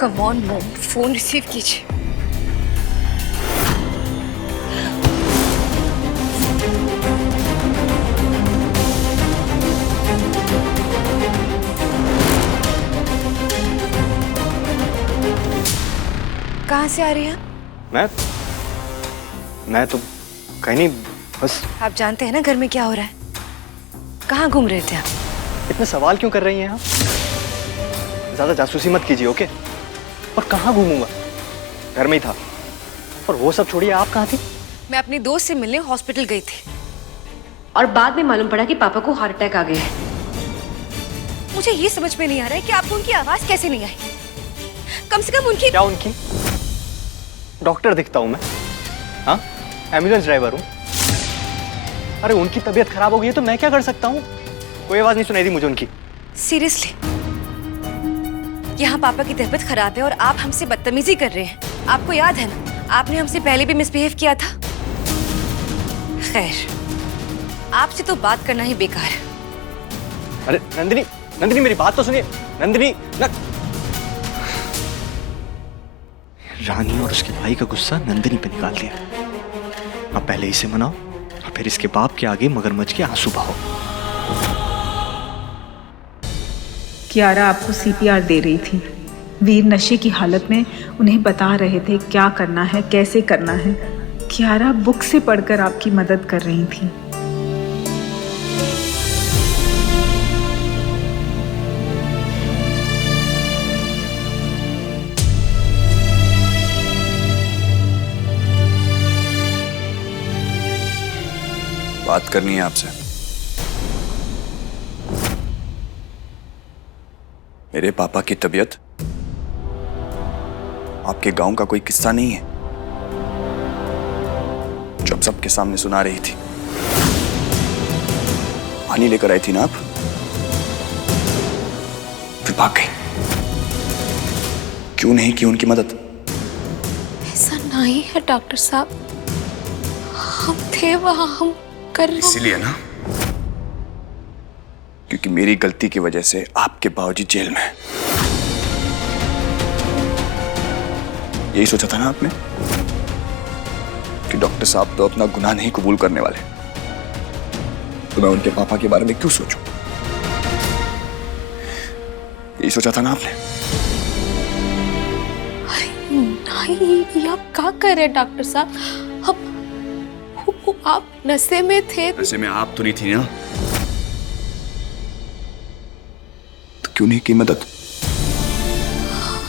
Come on mom, phone receive कीजिए। कहाँ से आ रही हैं? मैं तो कहीं नहीं, बस। आप जानते हैं ना घर में क्या हो रहा है? कहाँ घूम रहे थे आप? इतने सवाल क्यों कर रही हैं आप? ज्यादा जासूसी मत कीजिए, ओके? और कहाँ घूमूंगा? घर में ही था। और वो सब छोड़िए, आप कहाँ थी? मैं अपनी दोस्त से मिलने हॉस्पिटल गई थी। और बाद में मालूम पड़ा कि पापा को हार्ट अटैक आ गया है। मुझे ये समझ में नहीं आ रहा है कि आपको उनकी आवाज कैसे नहीं आई। कम से कम उनकी। क्या उनकी? डॉक्टर दिखता हूँ मैं? हाँ, एम्बुलेंस ड्राइवर हूँ। अरे उनकी तबीयत खराब हो गई है तो मैं क्या कर सकता हूँ? कोई आवाज नहीं सुनाई दी मुझे उनकी। सीरियसली, यहाँ पापा की तबीयत खराब है और आप हमसे बदतमीजी कर रहे हैं। आपको याद है ना, आपने हमसे पहले भी मिसबिहेव किया था। खैर, आपसे तो बात करना ही बेकार है। अरे नंदिनी, नंदिनी मेरी बात तो सुनिए। नंदिनी रानी और उसके भाई का गुस्सा नंदिनी पे निकाल दिया। अब पहले इसे मनाओ और फिर इसके बाप के आगे मगरमच्छ के आंसू बहाओ। कियारा आपको सीपीआर दे रही थी। वीर नशे की हालत में उन्हें बता रहे थे क्या करना है, कैसे करना है। कियारा बुक से पढ़कर आपकी मदद कर रही थी। बात करनी है आपसे। मेरे पापा की तबीयत आपके गांव का कोई किस्सा नहीं है जो आप सबके सामने सुना रही थी। पानी लेकर आई थी ना आप, फिर भाग गई। क्यों नहीं की उनकी मदद? ऐसा नहीं है डॉक्टर साहब, हम थे वहां, हम कर रहे। इसीलिए ना, क्योंकि मेरी गलती की वजह से आपके बाबूजी जेल में हैं। यही सोचा था ना आपने कि डॉक्टर साहब तो अपना गुनाह नहीं कबूल करने वाले, तो मैं उनके पापा के बारे में क्यों सोचूं? यही सोचा था ना आपने? अरे नहीं, ये आप क्या कर रहे हैं डॉक्टर साहब? आप नशे में थे। नशे में आप तो नहीं थी ना, तो क्यों नहीं की मदद?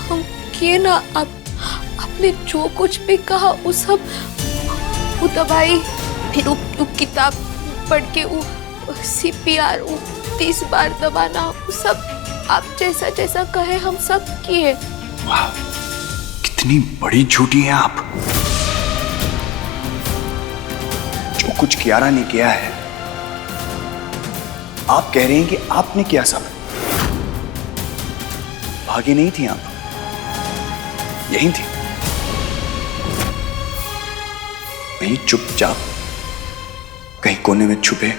हम किए ना। आपने जो कुछ भी कहा वो सब, वो दवाई, फिर वो किताब पढ़ के, वो सीपीआर, वो 30 बार दबाना, वो सब आप जैसा जैसा कहे हम सब किए। वाह, कितनी बड़ी झूठी हैं आप। जो कुछ कियारा ने किया है, आप कह रहे हैं कि आपने किया सब। भागी नहीं थी आप, यहीं थी, वहीं चुपचाप कहीं कोने में छुपे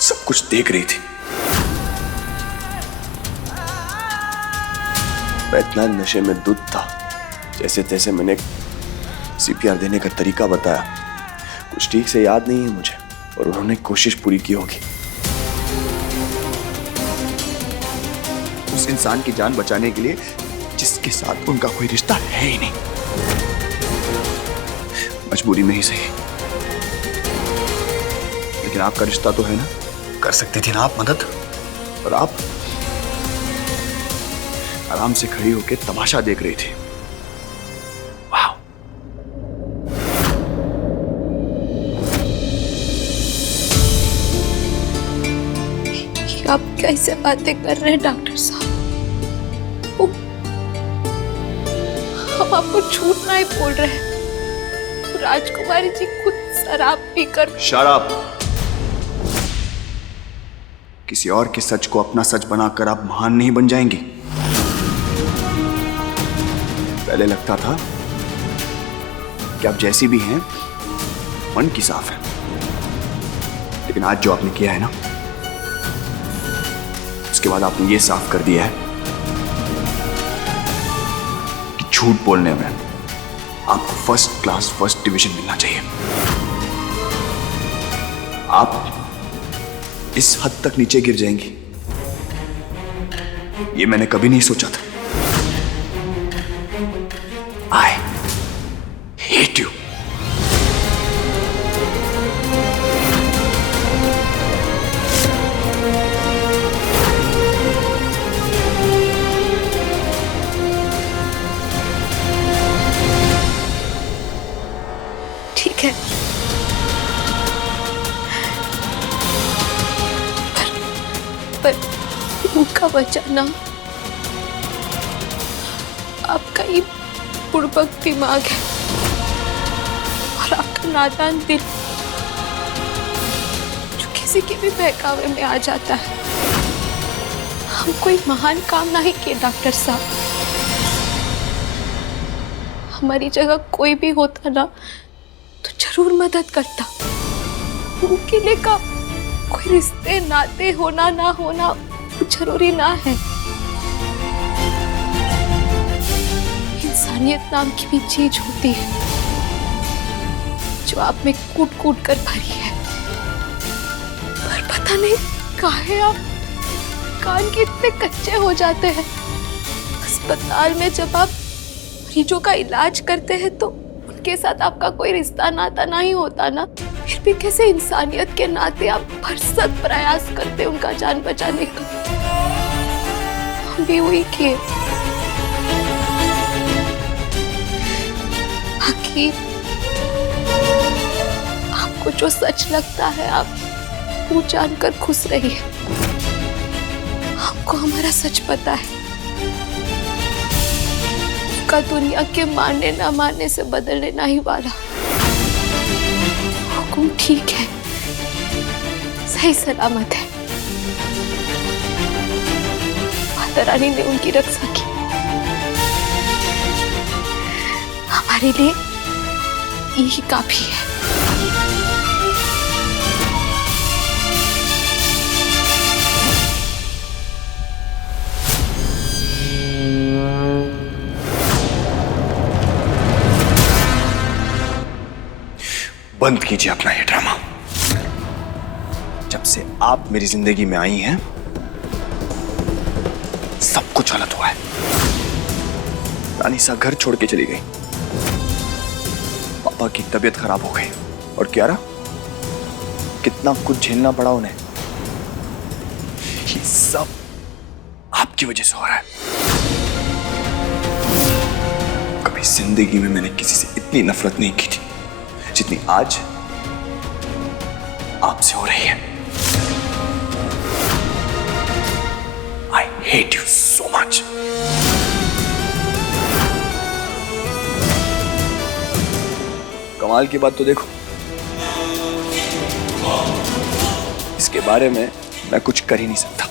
सब कुछ देख रही थी। मैं इतना नशे में दूध था, जैसे तैसे मैंने सीपीआर देने का तरीका बताया। कुछ ठीक से याद नहीं है मुझे, और उन्होंने कोशिश पूरी की होगी। उस इंसान की जान बचाने के लिए जिसके साथ उनका कोई रिश्ता है ही नहीं। मजबूरी में ही सही, लेकिन आपका रिश्ता तो है ना, कर सकती थी ना आप मदद। और आप आराम से खड़ी होकर तमाशा देख रही थी। वाह, आप कैसे बातें कर रहे हैं डॉक्टर साहब? हम आपको झूठ नहीं बोल रहे हैं। राजकुमारी जी खुद शराब पीकर। शराब? किसी और के सच को अपना सच बनाकर आप महान नहीं बन जाएंगी। पहले लगता था कि आप जैसी भी हैं, मन की साफ है, लेकिन आज जो आपने किया है ना, उसके बाद आपने ये साफ कर दिया है झूठ बोलने में आपको फर्स्ट क्लास फर्स्ट डिवीजन मिलना चाहिए। आप इस हद तक नीचे गिर जाएंगी ये मैंने कभी नहीं सोचा था। I hate you. ठीक है, पर उनका बचाना आपका ही बुड़बक दिमाग है और आपका नादान दिल जो किसी के भी बहकावे में आ जाता है। हम कोई महान काम नहीं किए डॉक्टर साहब। हमारी जगह कोई भी होता ना तो जरूर मदद करता। उनके का कोई रिश्ते नाते होना ना होना वो जरूरी ना है। इंसानियत नाम की भी चीज होती है जो आप में कूट कूट कर भरी है। पर पता नहीं काहे आप कान के इतने कच्चे हो जाते हैं। अस्पताल में जब आप मरीजों का इलाज करते हैं तो उनके साथ आपका कोई रिश्ता नाता नहीं होता ना, फिर भी कैसे इंसानियत के नाते आप भरसक प्रयास करते उनका जान बचाने का। हम भी वही किए। बाकी आपको जो सच लगता है आप वो जानकर खुश रहिए। हमको हमारा सच पता है। का दुनिया के मानने ना मानने से बदलने नहीं वाला। हुकुम ठीक है, सही सलामत है। माता रानी ने उनकी रक्षा की। हमारे लिए यही काफी है। बंद कीजिए अपना ये ड्रामा। जब से आप मेरी जिंदगी में आई हैं, सब कुछ गलत हुआ है। रानीसा घर छोड़ के चली गई, पापा की तबीयत खराब हो गई, और क्यारा कितना कुछ झेलना पड़ा उन्हें। ये सब आपकी वजह से हो रहा है। कभी जिंदगी में मैंने किसी से इतनी नफरत नहीं की थी जितनी आज आपसे हो रही है। I hate you so much. कमाल की बात तो देखो, इसके बारे में मैं कुछ कर ही नहीं सकता।